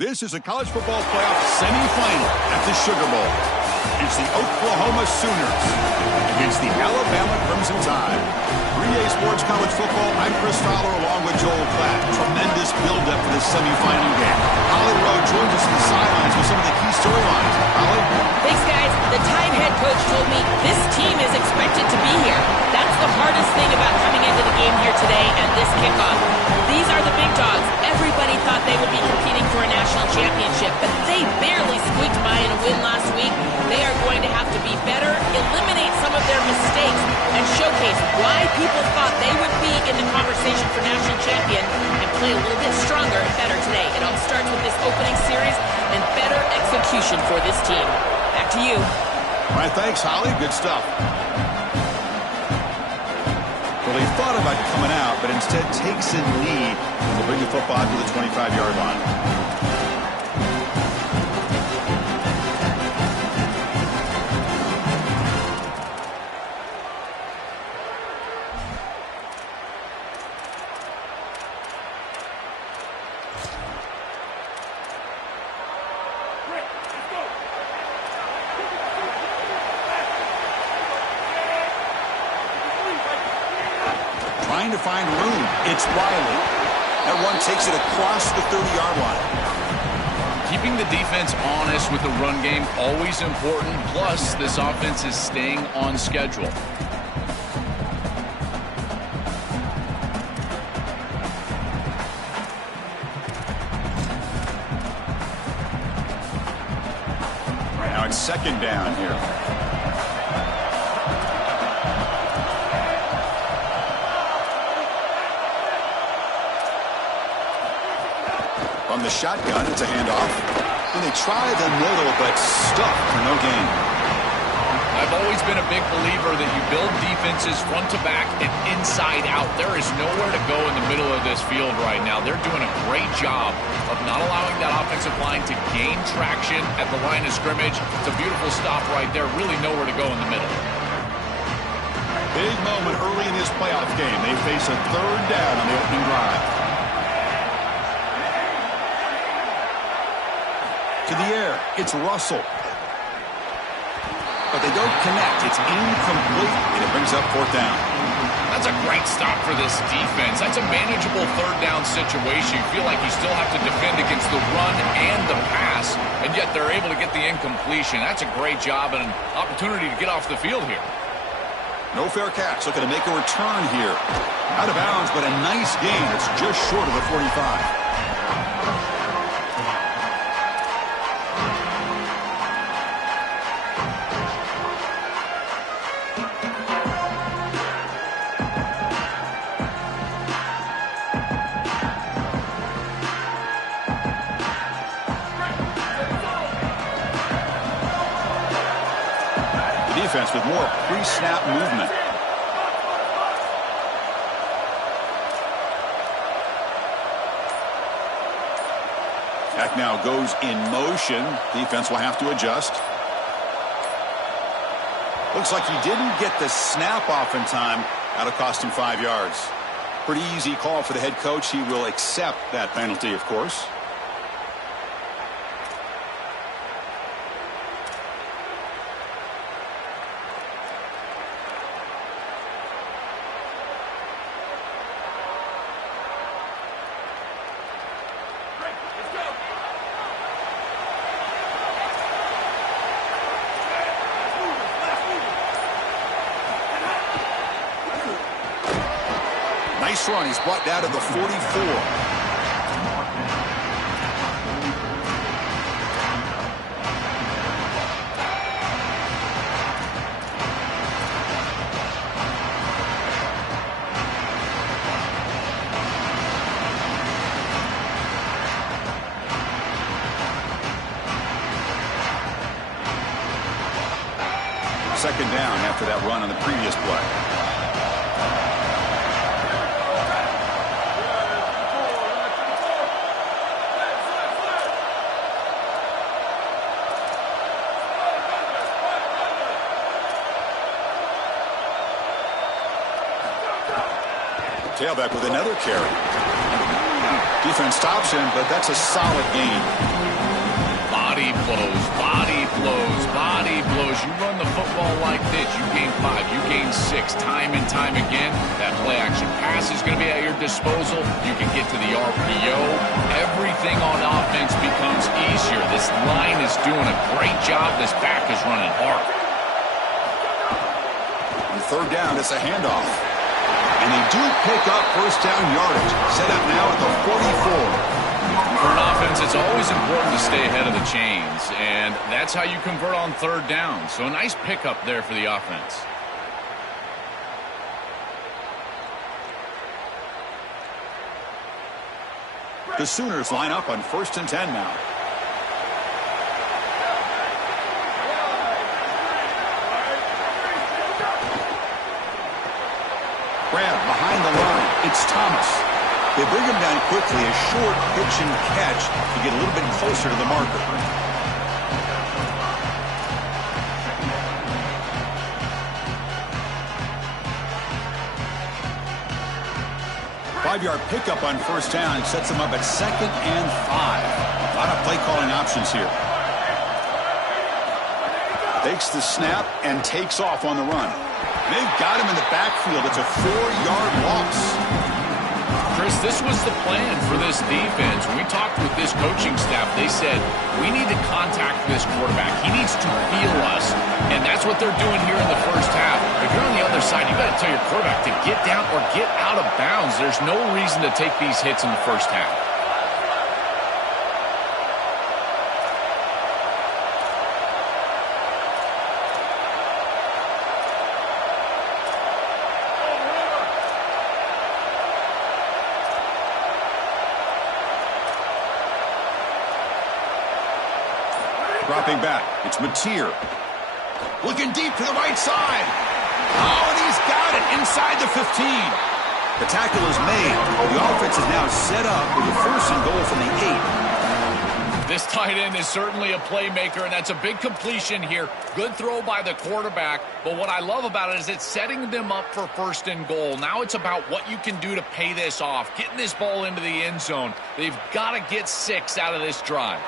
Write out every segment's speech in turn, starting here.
This is a college football playoff semifinal at the Sugar Bowl. It's the Oklahoma Sooners against the Alabama Crimson Tide. 3A Sports College Football, I'm Chris Fowler along with Joel Klatt. Tremendous build-up for this semifinal game. Holly Rowe joins us on the sidelines with some of the key storylines. Holly? Thanks, guys. The Tide head coach told me this team is expected to be here. That's the hardest thing about coming into the game here today and this kickoff. These are the big dogs. Everybody thought they would be competing for a national championship, but they barely squeaked by in a win last week. They are going to have to be better, eliminate some of their mistakes, and showcase why people thought they would be in the conversation for national champion and play a little bit stronger and better today. It all starts with this opening series and better execution for this team. Back to you. All right, thanks, Holly. Good stuff. Well, he thought about coming out, but instead takes a knee to bring the football to the 25-yard line. Trying to find room. It's Riley. That one takes it across the 30-yard line. Keeping the defense honest with the run game, always important. Plus, this offense is staying on schedule. Now it's second down here. From the shotgun, it's a handoff. And they try the middle, but stuck for no gain. I've always been a big believer that you build defenses front to back and inside out. There is nowhere to go in the middle of this field right now. They're doing a great job of not allowing that offensive line to gain traction at the line of scrimmage. It's a beautiful stop right there. Really nowhere to go in the middle. Big moment early in this playoff game. They face a third down on the opening drive. To the air, it's Russell. But they don't connect. It's incomplete, and it brings up fourth down. That's a great stop for this defense. That's a manageable third down situation. You feel like you still have to defend against the run and the pass, and yet they're able to get the incompletion. That's a great job and an opportunity to get off the field here. No fair catch. Looking to make a return here. Out of bounds, but a nice gain. It's just short of the 45. Defense with more pre-snap movement. Back now goes in motion. Defense will have to adjust. Looks like he didn't get the snap off in time. That'll cost him 5 yards. Pretty easy call for the head coach. He will accept that penalty, of course. Nice run. He's brought down to the 44. Second down after that run on the previous play. Tailback with another carry. Defense stops him, but that's a solid gain. Body blows, body blows, body blows. You run the football like this, you gain 5, you gain 6, time and time again. That play-action pass is going to be at your disposal. You can get to the RPO. Everything on offense becomes easier. This line is doing a great job. This back is running hard. On third down, it's a handoff. And they do pick up first down yardage. Set up now at the 44. For an offense, it's always important to stay ahead of the chains, and that's how you convert on third down. So a nice pickup there for the offense. The Sooners line up on 1st and 10 now. Grab behind the line. It's Thomas. They bring him down quickly, a short pitch and catch to get a little bit closer to the marker. Five-yard pickup on first down sets them up at 2nd and 5. A lot of play calling options here. Takes the snap and takes off on the run. They've got him in the backfield. It's a 4-yard loss. Chris, this was the plan for this defense. When we talked with this coaching staff, they said, we need to contact this quarterback. He needs to feel us, and that's what they're doing here in the first half. If you're on the other side, you got to tell your quarterback to get down or get out of bounds. There's no reason to take these hits in the first half. Dropping back, it's Mateer. Looking deep to the right side. Oh, and he's got it inside the 15. The tackle is made. The offense is now set up with a 1st and goal from the 8. This tight end is certainly a playmaker, and that's a big completion here. Good throw by the quarterback, but what I love about it is it's setting them up for 1st and goal. Now it's about what you can do to pay this off, getting this ball into the end zone. They've got to get 6 out of this drive.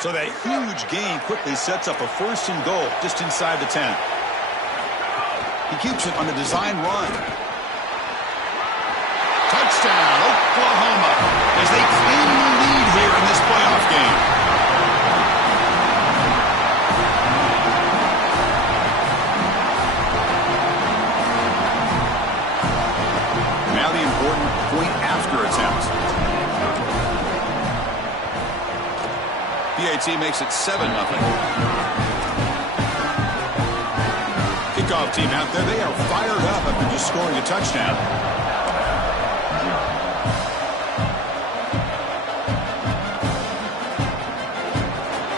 So that huge gain quickly sets up a 1st and goal just inside the 10. He keeps it on the design run. Touchdown, Oklahoma, as they claim the lead here in this playoff game. Now the important point after attempt. PAT makes it 7-0. Kickoff team out there. They are fired up after just scoring a touchdown.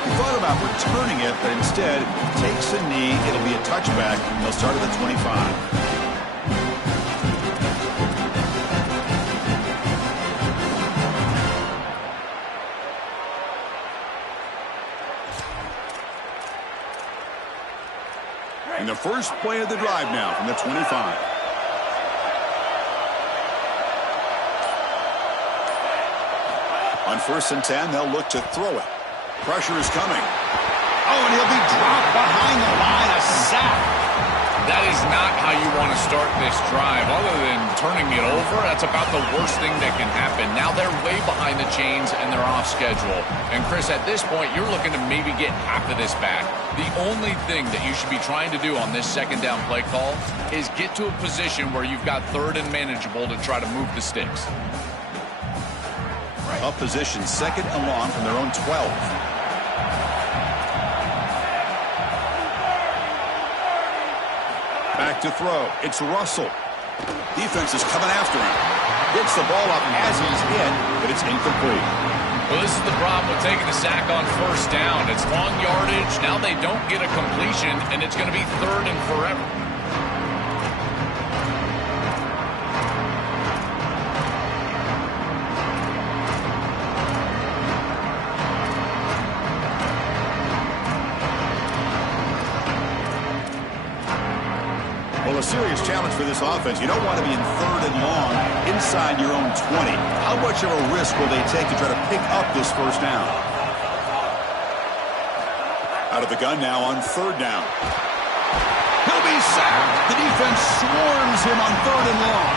He thought about returning it, but instead takes a knee. It'll be a touchback, and they'll start at the 25. And the first play of the drive now from the 25. On 1st and 10, they'll look to throw it. Pressure is coming. Oh, and he'll be dropped behind the line. A sack. That is not how you want to start this drive. Other than turning it over, that's about the worst thing that can happen. Now they're way behind the chains and they're off schedule. And Chris, at this point, you're looking to maybe get half of this back. The only thing that you should be trying to do on this 2nd down play call is get to a position where you've got 3rd and manageable to try to move the sticks. Up position, 2nd and long from their own 12. Back to throw. It's Russell. Defense is coming after him. Gets the ball up as he's hit, but it's incomplete. Well, this is the problem with taking the sack on 1st down. It's long yardage. Now they don't get a completion, and it's going to be 3rd and forever. Well, a serious challenge for this offense. You don't want to be in 3rd and long inside your own 20. How much of a risk will they take to try to pick up this first down? Out of the gun now on 3rd down. He'll be sacked. The defense swarms him on 3rd and long.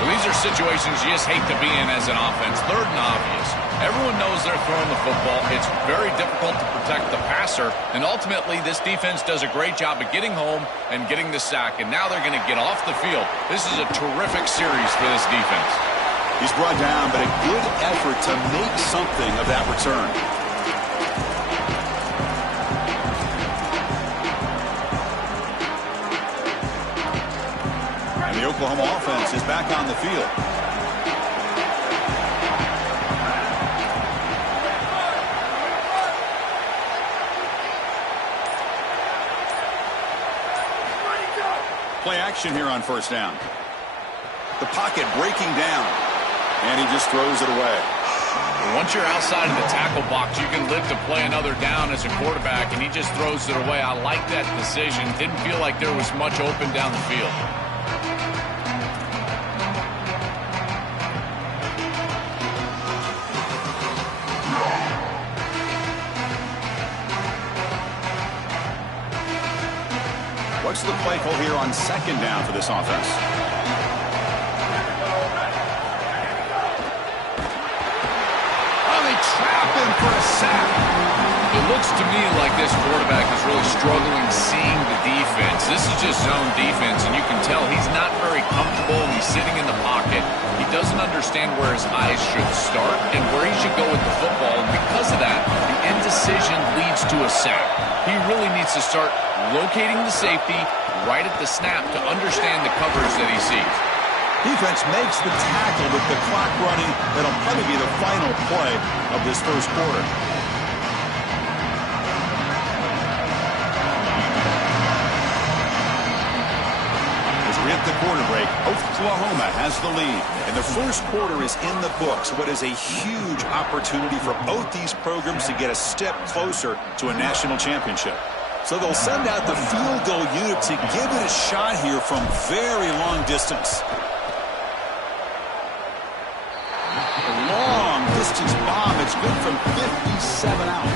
Well, these are situations you just hate to be in as an offense. 3rd and obvious. Everyone knows they're throwing the football. It's very difficult to protect the passer, and ultimately this defense does a great job of getting home and getting the sack, and now they're going to get off the field. This is a terrific series for this defense. He's brought down, but a good effort to make something of that return. And the Oklahoma offense is back on the field. Play action here on 1st down. The pocket breaking down, and he just throws it away. Once you're outside of the tackle box, you can live to play another down as a quarterback, and he just throws it away. I like that decision. Didn't feel like there was much open down the field. What's the play call here on 2nd down for this offense? Oh, they trap him for a sack. It looks to me like this quarterback is really struggling seeing the defense. This is just zone defense, and you can tell he's not very comfortable. He's sitting in the pocket. He doesn't understand where his eyes should start and where he should go with the football. And because of that, the indecision leads to a sack. He really needs to start locating the safety right at the snap to understand the coverage that he sees. Defense makes the tackle with the clock running. That'll probably be the final play of this first quarter. As we hit the quarter break, Oklahoma has the lead, and the first quarter is in the books. What is a huge opportunity for both these programs to get a step closer to a national championship. So they'll send out the field goal unit to give it a shot here from very long distance. A long distance bomb. It's good from 57 out.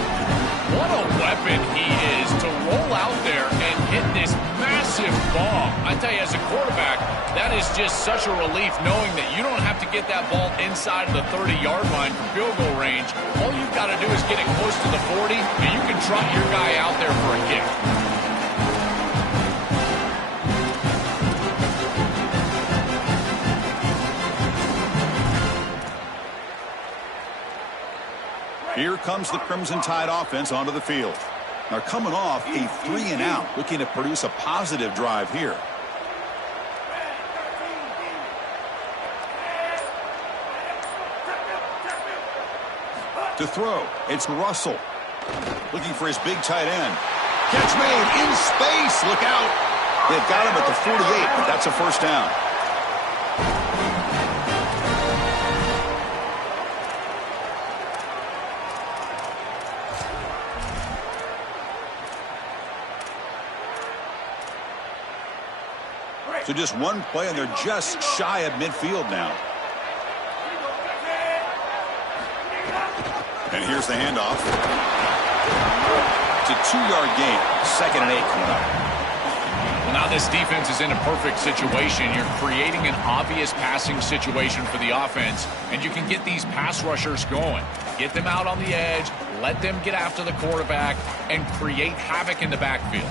What a weapon he is to roll out there and hit this massive bomb. I tell you, as a quarterback, that is just such a relief knowing that you don't have to get that ball inside of the 30-yard line for field goal range. All you've got to do is get it close to the 40, and you can trot your guy out there for a kick. Here comes the Crimson Tide offense onto the field. Now coming off a 3-and-out, looking to produce a positive drive here. To throw, it's Russell. Looking for his big tight end. Catch made in space. Look out. They've got him at the 48, but that's a first down. So just one play, and they're just shy of midfield now. And here's the handoff. It's a 2-yard gain. 2nd and 8 coming up. Well, now this defense is in a perfect situation. You're creating an obvious passing situation for the offense, and you can get these pass rushers going. Get them out on the edge, let them get after the quarterback, and create havoc in the backfield.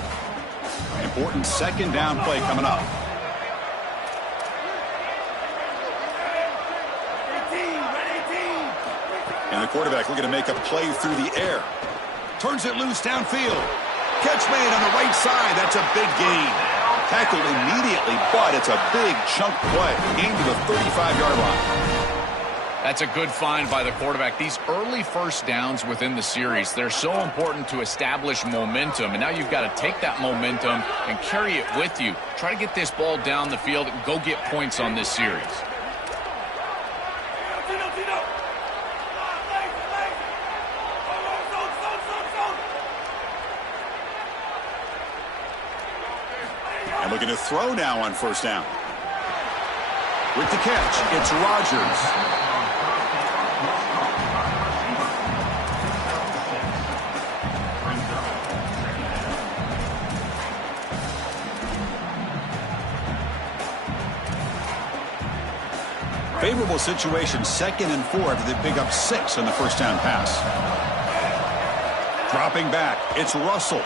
Important 2nd down play coming up. And the quarterback looking to make a play through the air. Turns it loose downfield. Catch made on the right side. That's a big gain. Tackled immediately, but it's a big chunk play. Gain to the 35-yard line. That's a good find by the quarterback. These early first downs within the series, they're so important to establish momentum. And now you've got to take that momentum and carry it with you. Try to get this ball down the field and go get points on this series. And looking to throw now on first down. With the catch, it's Rodgers. Favorable situation, 2nd and 4 after they pick up 6 on the first down pass. Dropping back, it's Russell.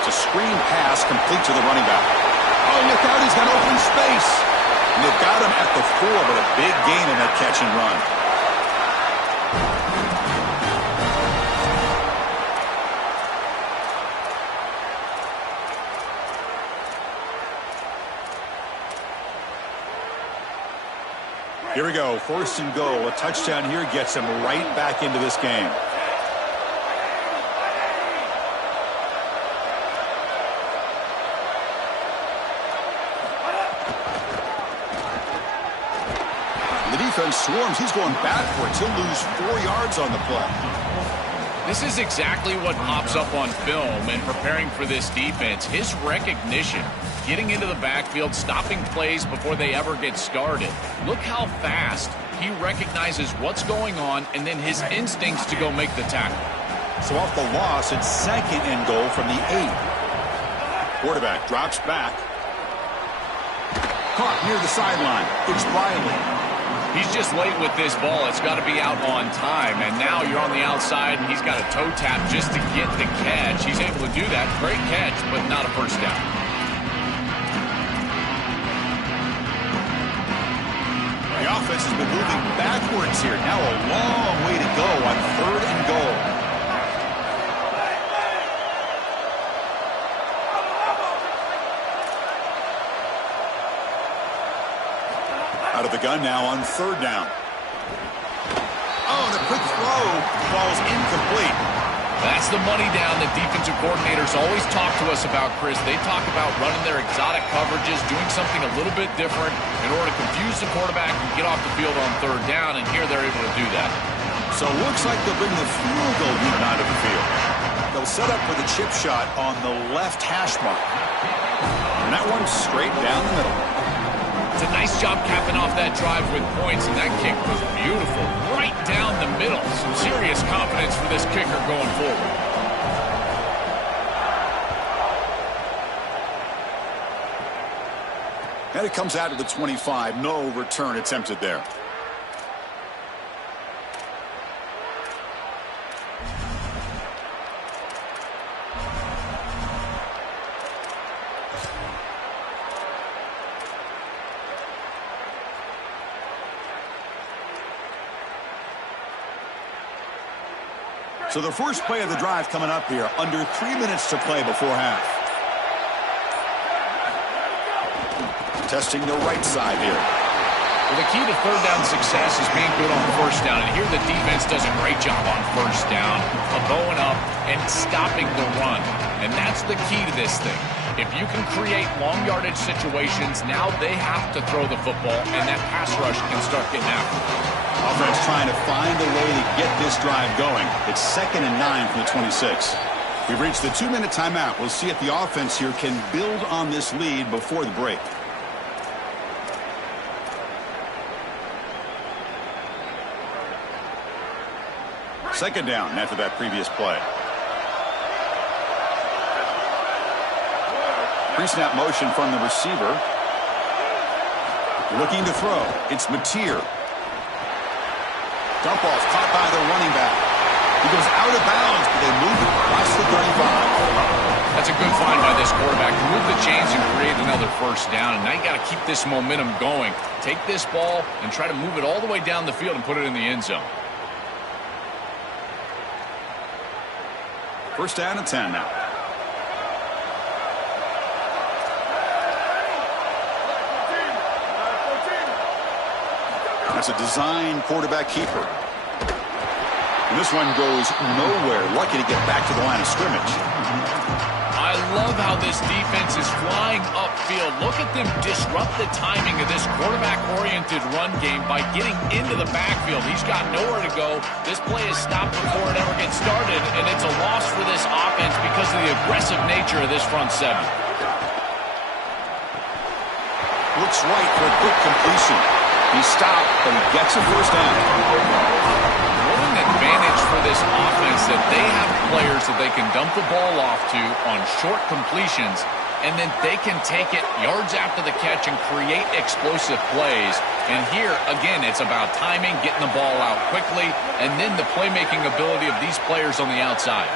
It's a screen pass complete to the running back. Oh, look out, he's got open space. And they've got him at the 4, but a big gain in that catch and run. Here we go, 1st and goal. A touchdown here gets him right back into this game. The defense swarms. He's going backwards. He'll lose 4 yards on the play. This is exactly what pops up on film and preparing for this defense. His recognition, getting into the backfield, stopping plays before they ever get started. Look how fast he recognizes what's going on and then his instincts to go make the tackle. So off the loss, it's 2nd and goal from the 8. Quarterback drops back. Caught near the sideline. It's Riley. He's just late with this ball. It's got to be out on time. And now you're on the outside, and he's got a toe tap just to get the catch. He's able to do that. Great catch, but not a first down. The offense has been moving backwards here. Now a long way to go on 3rd and goal. Out of the gun now on 3rd down. Oh, the quick throw falls incomplete. That's the money down that defensive coordinators always talk to us about, Chris. They talk about running their exotic coverages, doing something a little bit different in order to confuse the quarterback and get off the field on 3rd down, and here they're able to do that. So it looks like they'll bring the field goal unit out of the field. They'll set up for the chip shot on the left hash mark. And that one's straight down the middle. It's a nice job capping off that drive with points, and that kick was beautiful. Right down the middle. Some serious confidence for this kicker going forward. And it comes out of the 25. No return attempted there. So the first play of the drive coming up here, under 3 minutes to play before half. Testing the right side here. Well, the key to 3rd down success is being good on 1st down, and here the defense does a great job on 1st down of going up and stopping the run, and that's the key to this thing. If you can create long yardage situations, now they have to throw the football, and that pass rush can start getting after it. Offense trying to find a way to get this drive going. It's 2nd and 9 from the 26. We've reached the 2-minute timeout. We'll see if the offense here can build on this lead before the break. Second down after that previous play. Pre-snap motion from the receiver. Looking to throw. It's Mateer. Dump off caught by the running back. He goes out of bounds, but they move it across the 35. That's a good find by this quarterback to move the chains and create another 1st down. And now you got to keep this momentum going. Take this ball and try to move it all the way down the field and put it in the end zone. 1st down and 10 now. That's a design quarterback keeper. And this one goes nowhere. Lucky to get back to the line of scrimmage. I love how this defense is flying upfield. Look at them disrupt the timing of this quarterback-oriented run game by getting into the backfield. He's got nowhere to go. This play is stopped before it ever gets started, and it's a loss for this offense because of the aggressive nature of this front seven. Looks right for a quick completion. He stopped, but he gets a first down. What an advantage for this offense that they have players that they can dump the ball off to on short completions, and then they can take it yards after the catch and create explosive plays. And here, again, it's about timing, getting the ball out quickly, and then the playmaking ability of these players on the outside.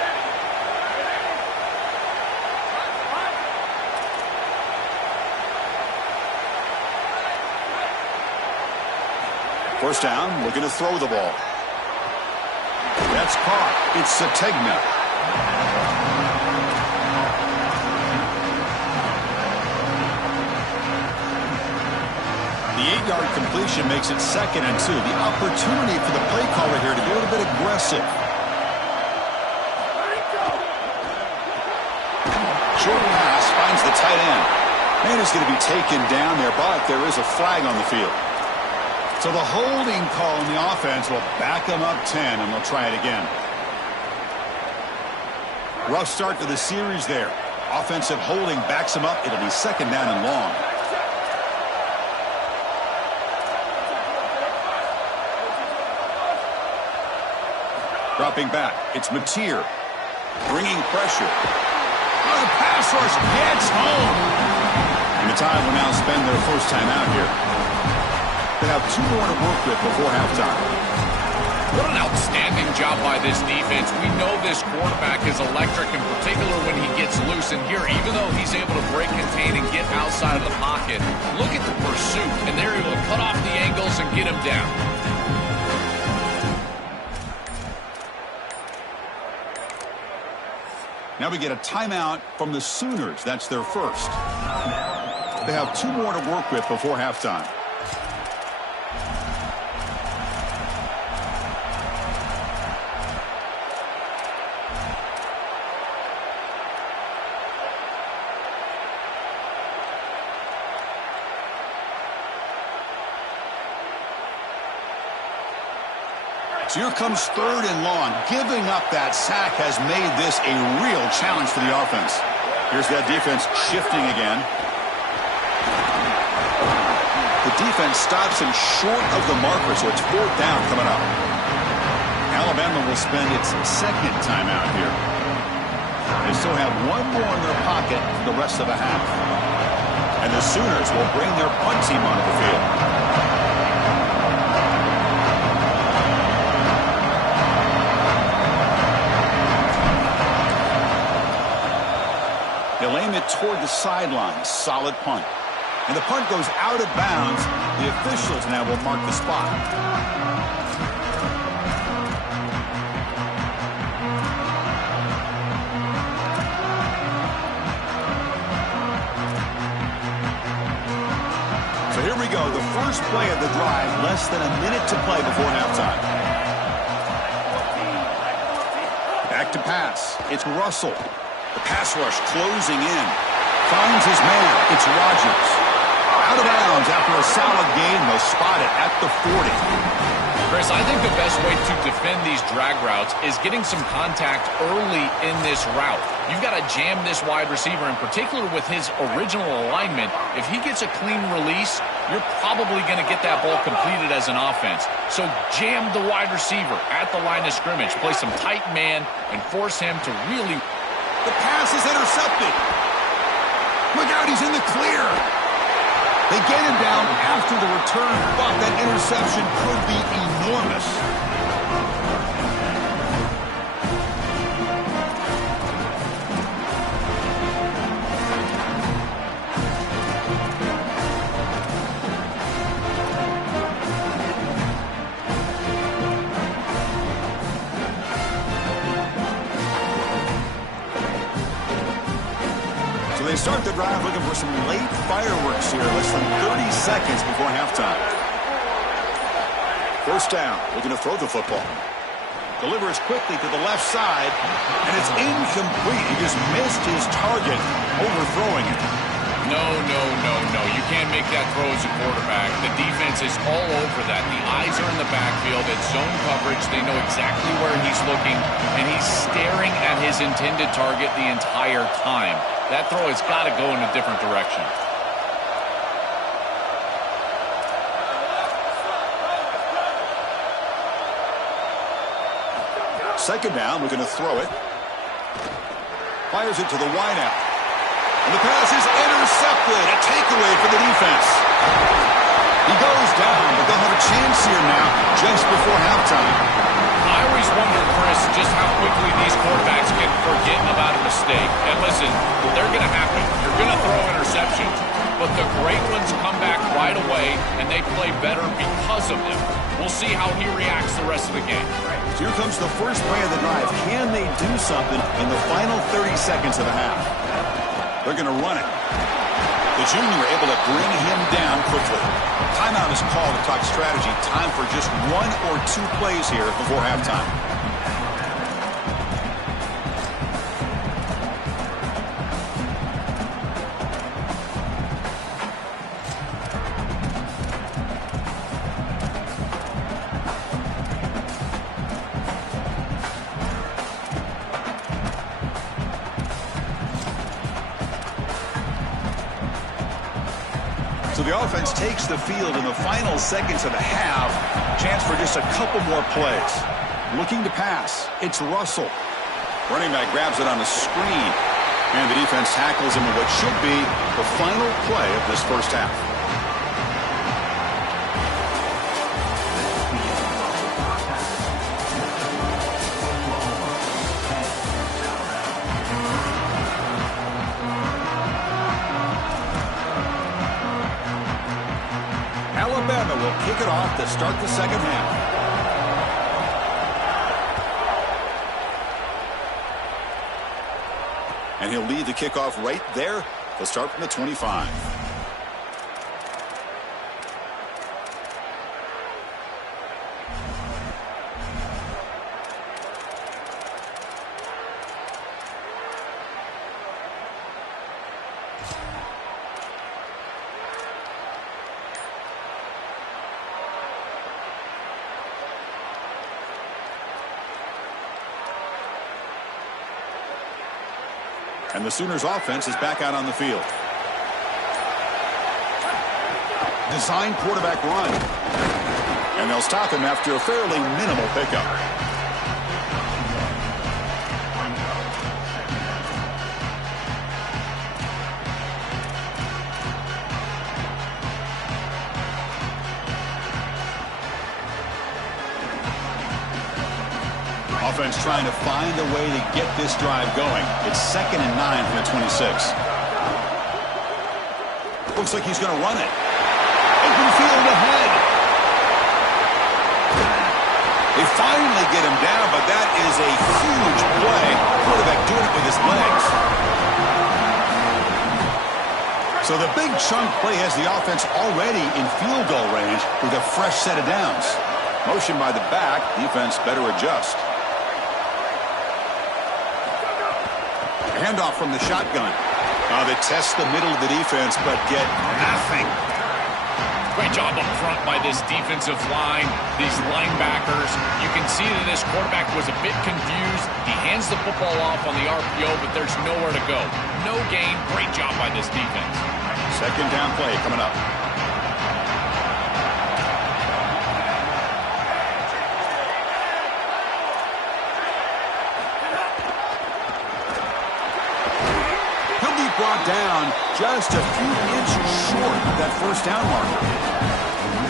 First down, looking to throw the ball. That's caught. It's Sategna. The 8-yard completion makes it 2nd and 2. The opportunity for the play caller here to be a little bit aggressive. Short pass finds the tight end. Man is going to be taken down there, but there is a flag on the field. So the holding call on the offense will back them up 10, and they'll try it again. Rough start to the series there. Offensive holding backs them up. It'll be 2nd down and long. Dropping back, it's Mateer. Bringing pressure. Oh, the pass rush gets home. And the Tide will now spend their first time out here. They have 2 more to work with before halftime. What an outstanding job by this defense. We know this quarterback is electric, in particular when he gets loose. And here, even though he's able to break, contain, and get outside of the pocket, look at the pursuit. And they're able to cut off the angles and get him down. Now we get a timeout from the Sooners. That's their first. They have 2 more to work with before halftime. So here comes 3rd and long. Giving up that sack has made this a real challenge for the offense. Here's that defense shifting again. The defense stops him short of the marker, so it's 4th down coming up. Alabama will spend its 2nd timeout here. They still have 1 more in their pocket for the rest of the half. And the Sooners will bring their punt team onto the field. They'll aim it toward the sideline. Solid punt. And the punt goes out of bounds. The officials now will mark the spot. So here we go. The first play of the drive. Less than a minute to play before halftime. Back to pass. It's Russell. The pass rush closing in. Finds his man. It's Rodgers. Out of bounds after a solid gain. They'll spot it at the 40. Chris, I think the best way to defend these drag routes is getting some contact early in this route. You've got to jam this wide receiver, in particular with his original alignment. If he gets a clean release, you're probably going to get that ball completed as an offense. So jam the wide receiver at the line of scrimmage. Play some tight man and force him to really... The pass is intercepted. Look out, he's in the clear. They get him down after the return, but that interception could be enormous. They start the drive looking for some late fireworks here, less than 30 seconds before halftime. First down, looking to throw the football. Delivers quickly to the left side, and it's incomplete. He just missed his target, overthrowing it. No. You can't make that throw as a quarterback. The defense is all over that. The eyes are in the backfield. It's zone coverage. They know exactly where he's looking, and he's staring at his intended target the entire time. That throw has got to go in a different direction. Second down, looking to throw it. Fires it to the wideout. And the pass is intercepted. A takeaway for the defense. He goes down, but they'll have a chance here now just before halftime. I always wonder, Chris, just how quickly these quarterbacks can forget about a mistake. And listen, they're going to happen. You're going to throw interceptions, but the great ones come back right away, and they play better because of them. We'll see how he reacts the rest of the game. Here comes the first play of the drive. Can they do something in the final 30 seconds of the half? They're going to run it. The junior able to bring him down quickly. Timeout is called to talk strategy. Time for just 1 or 2 plays here before halftime. So the offense takes the field in the final seconds of the half. Chance for just a couple more plays. Looking to pass. It's Russell. Running back grabs it on the screen. And the defense tackles him in what should be the final play of this first half. Alabama will kick it off to start the second half. And he'll lead the kickoff right there. They'll start from the 25. And the Sooners offense is back out on the field. Design quarterback run. And they'll stop him after a fairly minimal pickup. Offense trying to find a way to get this drive going. It's 2nd and 9 from the 26. Looks like he's going to run it. Open field ahead. They finally get him down, but that is a huge play. Quarterback doing it with his legs. So the big chunk play has the offense already in field goal range with a fresh set of downs. Motion by the back. Defense better adjust. Handoff from the shotgun. They test the middle of the defense, but get nothing. Great job up front by this defensive line, these linebackers. You can see that this quarterback was a bit confused. He hands the football off on the RPO, but there's nowhere to go. No gain. Great job by this defense. Second down play coming up. Brought down just a few inches short of that first down marker.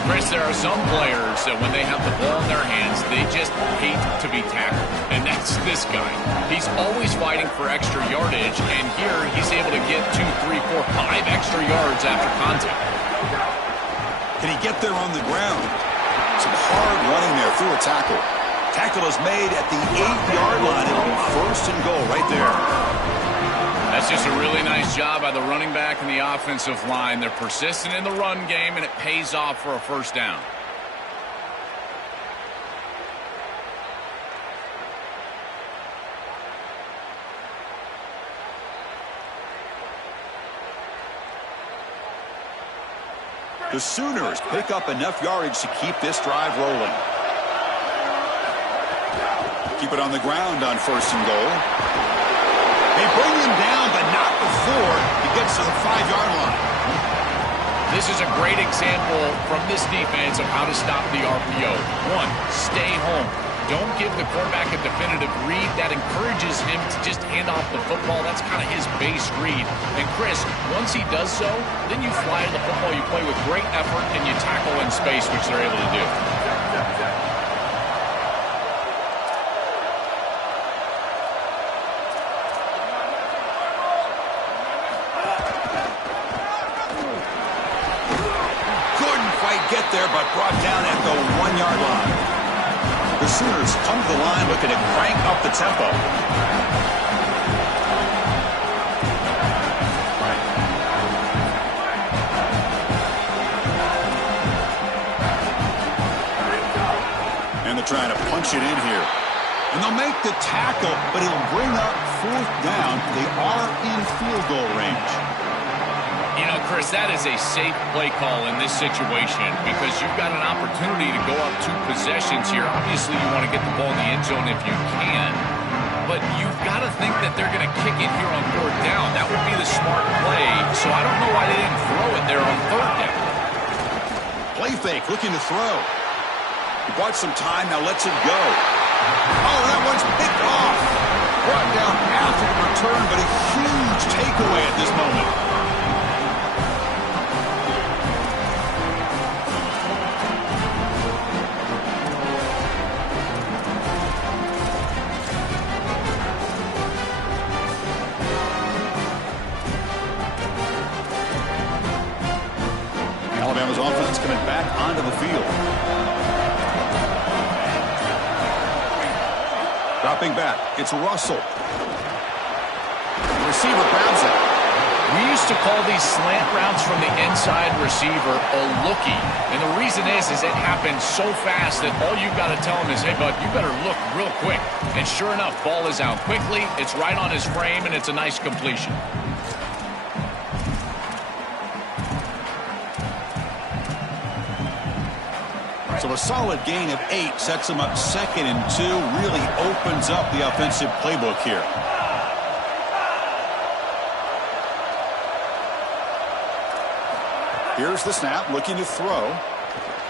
Chris, there are some players that when they have the ball in their hands, they just hate to be tackled. And that's this guy. He's always fighting for extra yardage, and here he's able to get 2, 3, 4, 5 extra yards after contact. Can he get there on the ground? Some hard running there through a tackle. Tackle is made at the 8-yard line. It'll be 1st and goal right there. That's just a really nice job by the running back and the offensive line. They're persistent in the run game, and it pays off for a first down. The Sooners pick up enough yardage to keep this drive rolling. Keep it on the ground on 1st and goal. They bring him down, but not before he gets to the 5-yard line. This is a great example from this defense of how to stop the RPO. 1, stay home. don't give the quarterback a definitive read. That encourages him to just hand off the football. That's kind of his base read. And Chris, once he does so, then you fly the football, you play with great effort, and you tackle in space, which they're able to do. Get there, but brought down at the 1-yard line. The Sooners come to the line looking to crank up the tempo. And they're trying to punch it in here. And they'll make the tackle, but it'll bring up 4th down. They are in field goal range. You know, Chris, that is a safe play call in this situation because you've got an opportunity to go up 2 possessions here. Obviously, you want to get the ball in the end zone if you can, but you've got to think that they're going to kick it here on 4th down. That would be the smart play, so I don't know why they didn't throw it there on 3rd down. Play fake, looking to throw. He bought some time, now lets it go. Oh, that one's picked off. Brought down after the return, but a huge takeaway at this moment. Alabama's offense coming back onto the field. Dropping back, it's Russell. The receiver grabs it. We used to call these slant routes from the inside receiver a lookie. And the reason is it happens so fast that all you've got to tell him is, hey, bud, you better look real quick. And sure enough, ball is out quickly. It's right on his frame, and it's a nice completion. So a solid gain of 8 sets him up 2nd and 2. Really opens up the offensive playbook here. Here's the snap, looking to throw.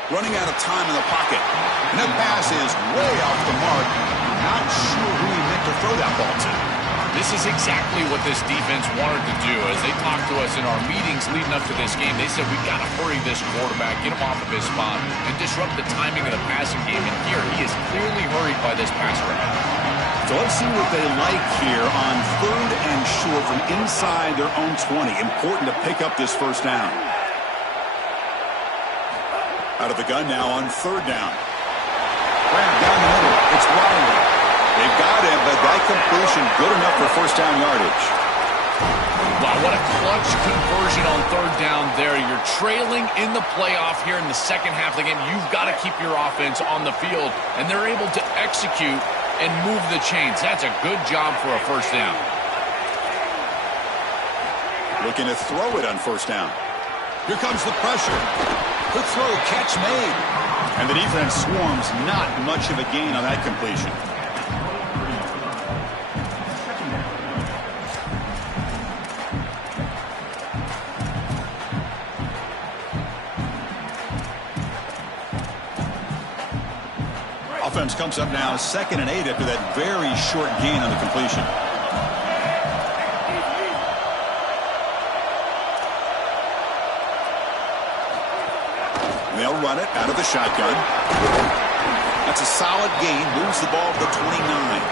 Running out of time in the pocket. And that pass is way off the mark. Not sure who he meant to throw that ball to. This is exactly what this defense wanted to do. As they talked to us in our meetings leading up to this game, they said, we've got to hurry this quarterback, get him off of his spot, and disrupt the timing of the passing game. And here, he is clearly hurried by this pass rush. So let's see what they like here on 3rd and short from inside their own 20. Important to pick up this 1st down. Out of the gun now on 3rd down. Grab down the middle. It's Riley. They've got him, but that completion good enough for 1st down yardage. Wow, what a clutch conversion on 3rd down there. You're trailing in the playoff here in the 2nd half of the game. You've got to keep your offense on the field, and they're able to execute and move the chains. That's a good job for a 1st down. Looking to throw it on 1st down. Here comes the pressure. Good throw, catch made. And the defense swarms, not much of a gain on that completion. Offense comes up now 2nd and 8 after that very short gain on the completion. They'll run it out of the shotgun. That's a solid gain. Moves the ball to the 29.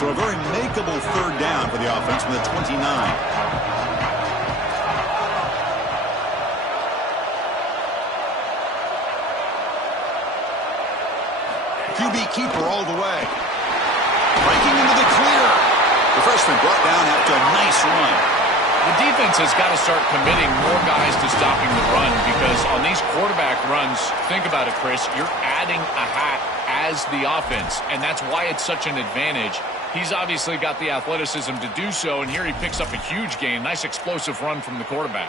So a very makeable 3rd down for the offense with a 29. QB keeper all the way. Breaking into the clear. The freshman brought down after a nice run. The defense has got to start committing more guys to stopping the run because on these quarterback runs, think about it, Chris, you're adding a hat as the offense, and that's why it's such an advantage. He's obviously got the athleticism to do so, and here he picks up a huge gain. Nice explosive run from the quarterback.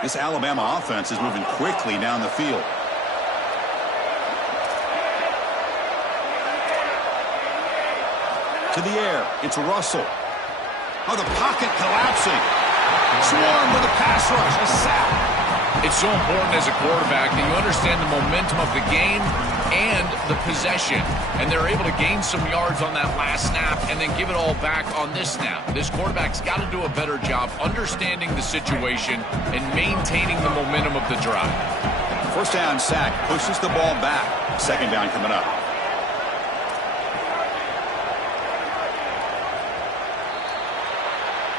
This Alabama offense is moving quickly down the field. To the air. It's Russell. Oh, the pocket collapsing. Swarm with a pass rush. A sack. It's so important as a quarterback that you understand the momentum of the game and the possession. And they're able to gain some yards on that last snap and then give it all back on this snap. This quarterback's got to do a better job understanding the situation and maintaining the momentum of the drive. First down sack. Pushes the ball back. Second down coming up.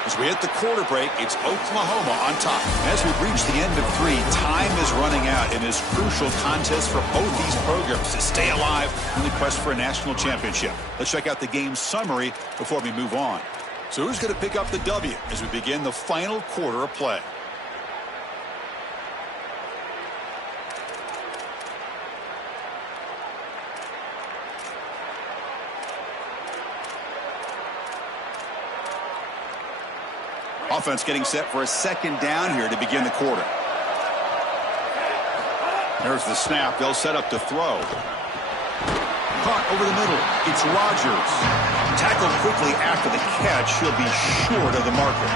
As we hit the quarter break, it's Oklahoma on top. As we reach the end of 3, time is running out in this crucial contest for both these programs to stay alive in the quest for a national championship. Let's check out the game summary before we move on. So who's going to pick up the W as we begin the final quarter of play? Offense getting set for a second down here to begin the quarter. There's the snap. They'll set up to throw. Caught over the middle. It's Rodgers. Tackled quickly after the catch. He'll be short of the marker.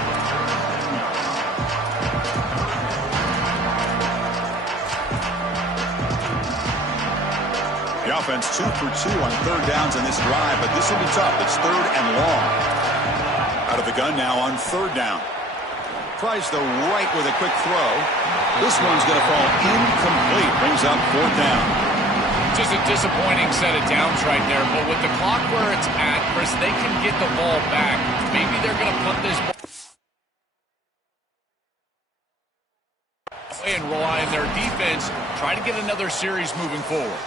The offense 2 for 2 on third downs in this drive, but this will be tough. It's third and long. Out of the gun now on third down. Tries the right with a quick throw. This one's going to fall incomplete. Brings up fourth down. Just a disappointing set of downs right there. But with the clock where it's at, Chris, they can get the ball back. Maybe they're going to punt this ball and rely on their defense. Try to get another series moving forward.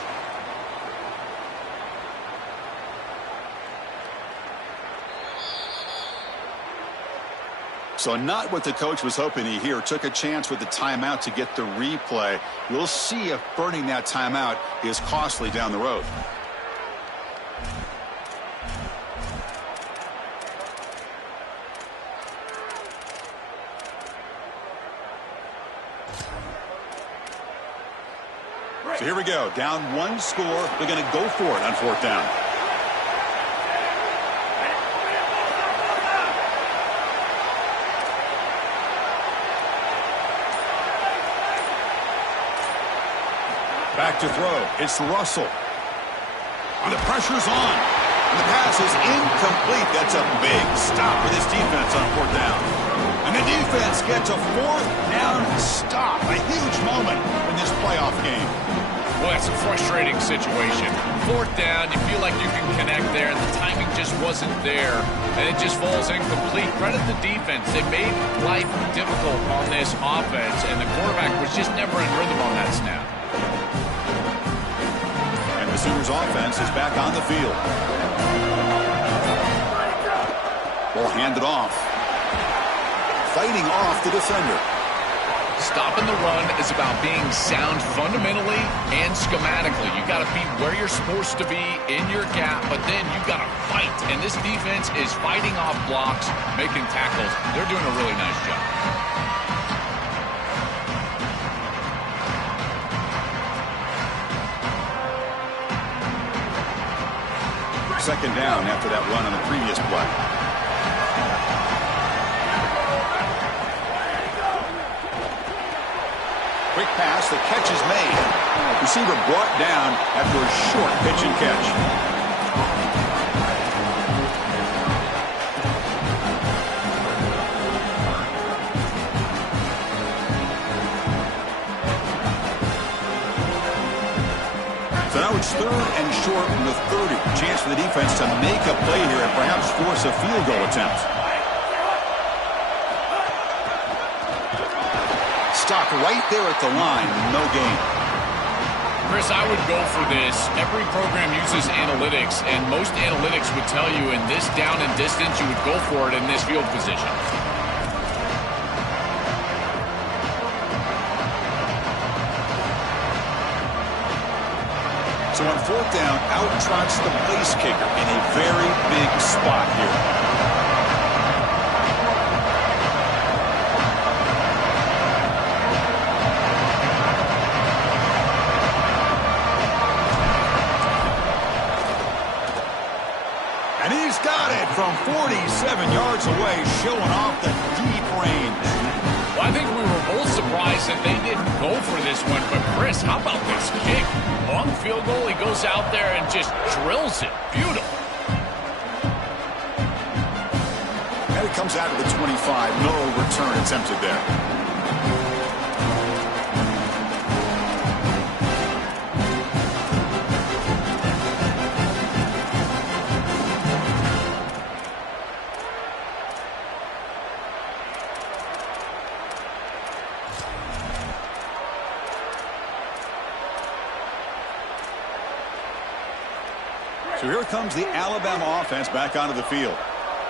So not what the coach was hoping to hear. Took a chance with the timeout to get the replay. We'll see if burning that timeout is costly down the road. So here we go. Down one score. They're going to go for it on fourth down. Back to throw. It's Russell. And the pressure's on. And the pass is incomplete. That's a big stop for this defense on fourth down. And the defense gets a fourth down stop. A huge moment in this playoff game. Well, that's a frustrating situation. Fourth down, you feel like you can connect there, and the timing just wasn't there, and it just falls incomplete. Credit the defense. They made life difficult on this offense, and the quarterback was just never in rhythm on that snap. The Sooners offense is back on the field. Ball handed off. Fighting off the defender. Stopping the run is about being sound fundamentally and schematically. You got to be where you're supposed to be in your gap, but then you got to fight. And this defense is fighting off blocks, making tackles. They're doing a really nice job. Second down after that run on the previous play. Quick pass, the catch is made. Receiver brought down after a short pitch and catch. So now it's third and short from the 30. Chance for the defense to make a play here and perhaps force a field goal attempt. Stopped right there at the line. No gain. Chris, I would go for this. Every program uses analytics, and most analytics would tell you in this down and distance, you would go for it in this field position. So on fourth down, out trots the place kicker in a very big spot here. And he's got 47 yards away, showing off the deep range. Well, I think we were both surprised that they didn't go for this one. But, Chris, how about this kick? Long field goal, he goes out there and just drills it. Beautiful. And it comes out of the 25. No return attempted there. So here comes the Alabama offense back onto the field.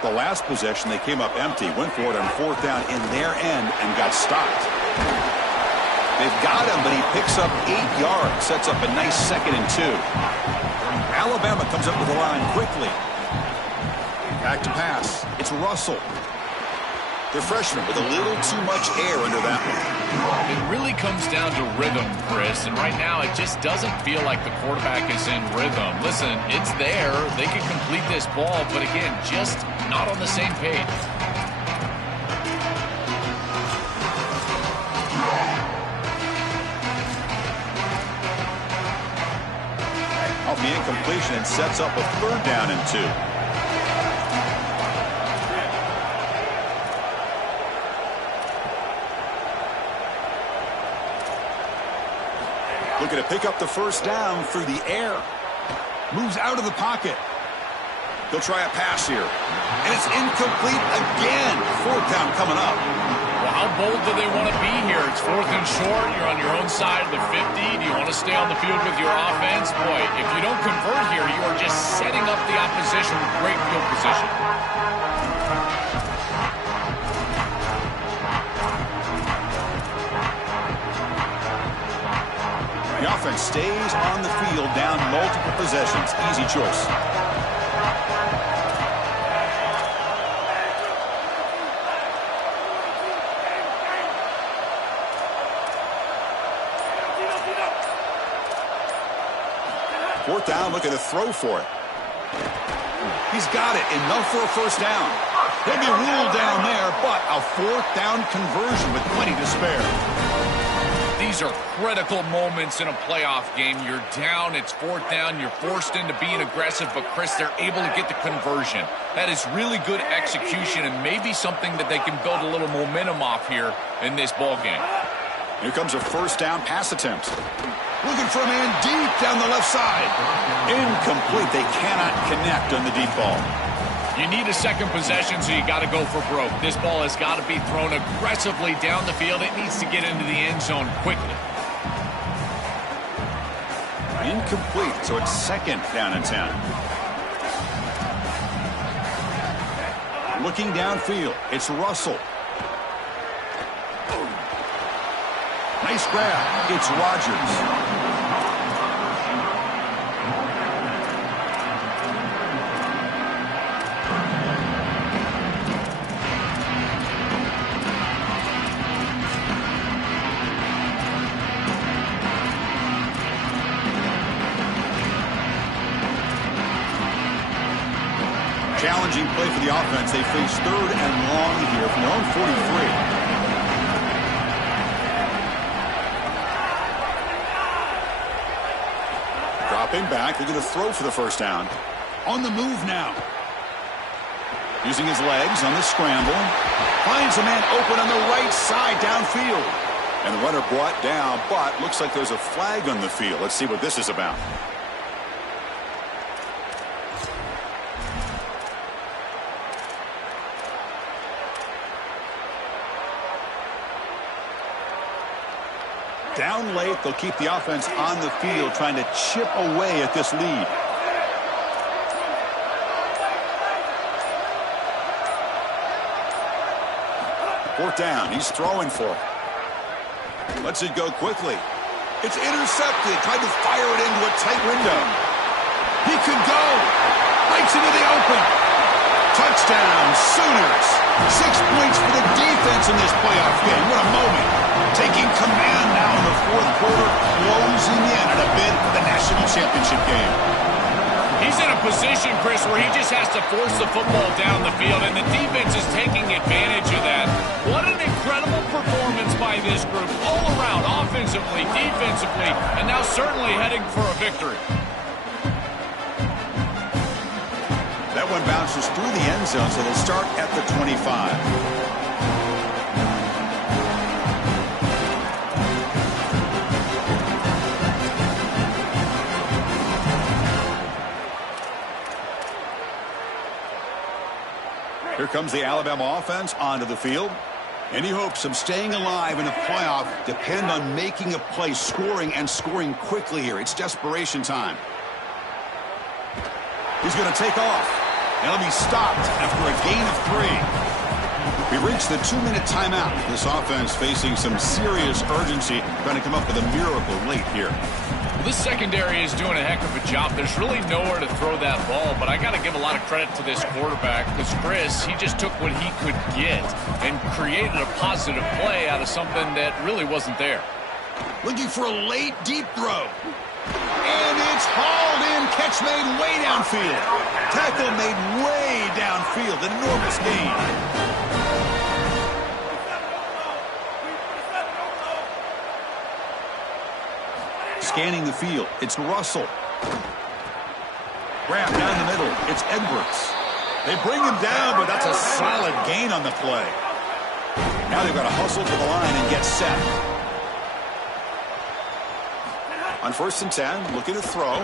The last possession, they came up empty, went for it on fourth down in their end and got stopped. They've got him, but he picks up 8 yards, sets up a nice 2nd and 2. Alabama comes up with the line quickly. Back to pass. It's Russell. The freshman with a little too much air under that one. It really comes down to rhythm, Chris, and right now it just doesn't feel like the quarterback is in rhythm. Listen, it's there. They can complete this ball, but again, just not on the same page. Off the incompletion, and sets up a 3rd down and 2. Looking to pick up the 1st down through the air. Moves out of the pocket. He'll try a pass here. And it's incomplete again. 4th down coming up. Well, how bold do they want to be here? It's 4th and short. You're on your own side of the 50. Do you want to stay on the field with your offense? Boy, if you don't convert here, you are just setting up the opposition with great field position. The offense stays on the field down multiple possessions. Easy choice. Fourth down, looking to throw for it. He's got it. Enough for a 1st down. He'll be ruled down there, but a 4th down conversion with plenty to spare. These are critical moments in a playoff game. You're down, it's 4th down, you're forced into being aggressive, but Chris, they're able to get the conversion. That is really good execution and maybe something that they can build a little momentum off here in this ball game. Here comes a 1st down pass attempt. Looking for a man deep down the left side. Incomplete. They cannot connect on the deep ball. You need a 2nd possession, so you got to go for broke. This ball has got to be thrown aggressively down the field. It needs to get into the end zone quickly. Incomplete, so it's 2nd down and 10. Looking downfield, it's Russell. Nice grab. It's Rodgers. Challenging play for the offense. They face 3rd and long here from their own 43. Dropping back. They're going to throw for the 1st down. On the move now. Using his legs on the scramble. Finds a man open on the right side downfield. And the runner brought down, but looks like there's a flag on the field. Let's see what this is about. Down late, they'll keep the offense on the field, trying to chip away at this lead. Fourth down, he's throwing for it. Lets it go quickly. It's intercepted, tried to fire it into a tight window. He could go. Breaks into the open. Touchdown, Sooners. 6 points for the defense in this playoff game. What a moment. Taking command now in the 4th quarter, closing in on a bid for the national championship game. He's in a position, Chris, where he just has to force the football down the field, and the defense is taking advantage of that. What an incredible performance by this group all around, offensively, defensively, and now certainly heading for a victory. That one bounces through the end zone, so they'll start at the 25. Here comes the Alabama offense onto the field. Any hopes of staying alive in the playoff depend on making a play, scoring, and scoring quickly here. It's desperation time. He's going to take off. And he'll be stopped after a gain of 3. We reached the 2-minute timeout. This offense facing some serious urgency, trying to come up with a miracle late here. This secondary is doing a heck of a job. There's really nowhere to throw that ball, but I got to give a lot of credit to this quarterback because Chris, he just took what he could get and created a positive play out of something that really wasn't there. Looking for a late deep throw. And it's hauled in. Catch made way downfield. Tackle made way downfield. An enormous gain. Scanning the field. It's Russell. Grab down the middle. It's Edwards. They bring him down, but that's a solid gain on the play. Now they've got to hustle to the line and get set. On 1st and 10, looking to throw.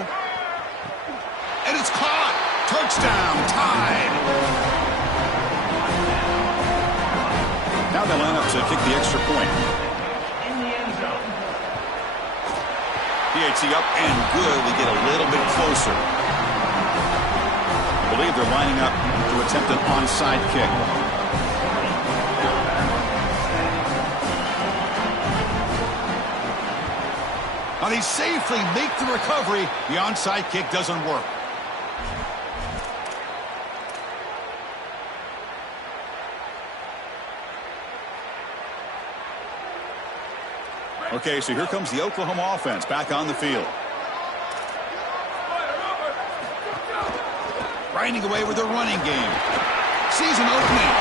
And it's caught. Touchdown, tied. Now they line up to kick the extra point. PAT up and good. We get a little bit closer. I believe they're lining up to attempt an onside kick. Now they safely make the recovery. The onside kick doesn't work. Okay, so here comes the Oklahoma offense back on the field. Grinding away with their running game. Sees an opening.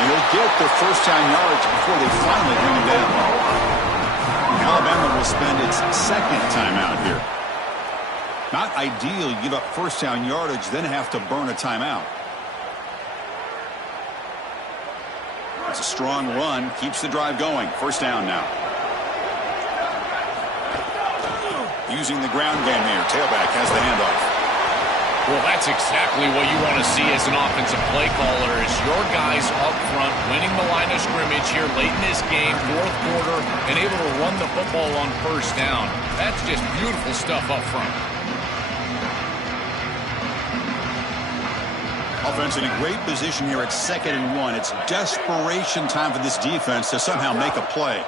And he'll get the first down yards before they finally bring him down. Alabama will spend its second timeout here. Not ideal. You give up first down yardage, then have to burn a timeout. It's a strong run. Keeps the drive going. First down now. Using the ground game here. Tailback has the handoff. Well, that's exactly what you want to see as an offensive play caller is your guys up front winning the line of scrimmage here late in this game, 4th quarter, and able to run the football on first down. That's just beautiful stuff up front. Offense in a great position here at 2nd and 1. It's desperation time for this defense to somehow make a play.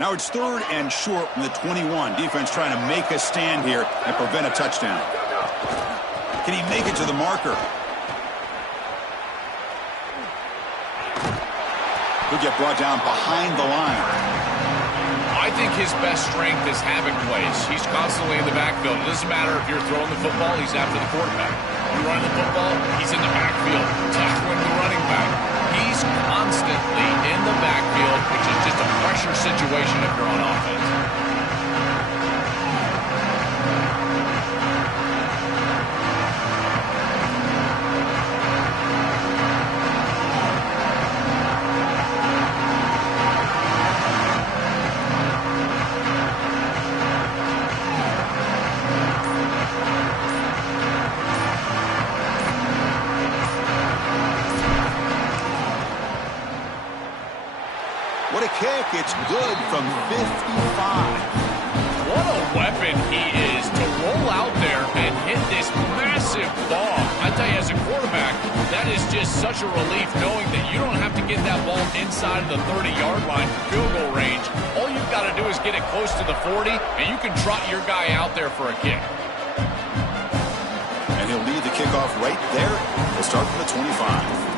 Now it's 3rd and short from the 21. Defense trying to make a stand here and prevent a touchdown. Can he make it to the marker? He'll get brought down behind the line. I think his best strength is havoc plays. He's constantly in the backfield. It doesn't matter if you're throwing the football, he's after the quarterback. You're running the football, he's in the backfield, tackling the running back. He's constantly in the backfield, which is just a pressure situation if you're on offense. What a kick. It's good from 55. What a weapon he is to roll out there and hit this massive just such a relief knowing that you don't have to get that ball inside of the 30-yard line for field goal range. All you've got to do is get it close to the 40, and you can trot your guy out there for a kick. And he'll lead the kickoff right there. We'll start from the 25.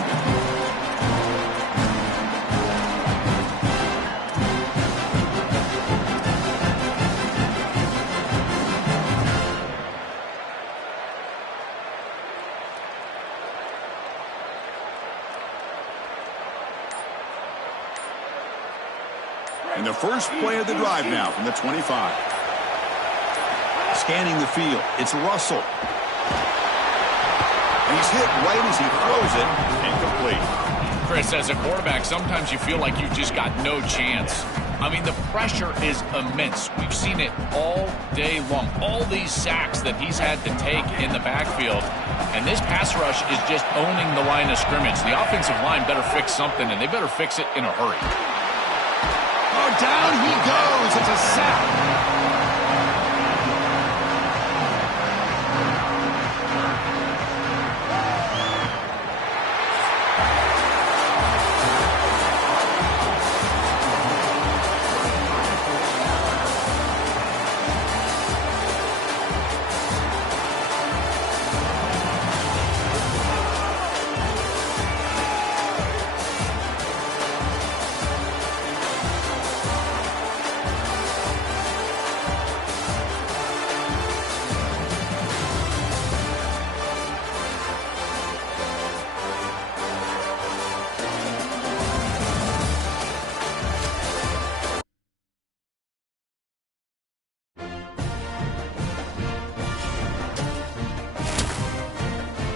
And the first play of the drive now from the 25. Scanning the field, it's Russell. And he's hit right as he throws it, incomplete. Chris, as a quarterback, sometimes you feel like you've just got no chance. I mean, the pressure is immense. We've seen it all day long. All these sacks that he's had to take in the backfield. And this pass rush is just owning the line of scrimmage. The offensive line better fix something, and they better fix it in a hurry. Oh, down he goes. It's a sack.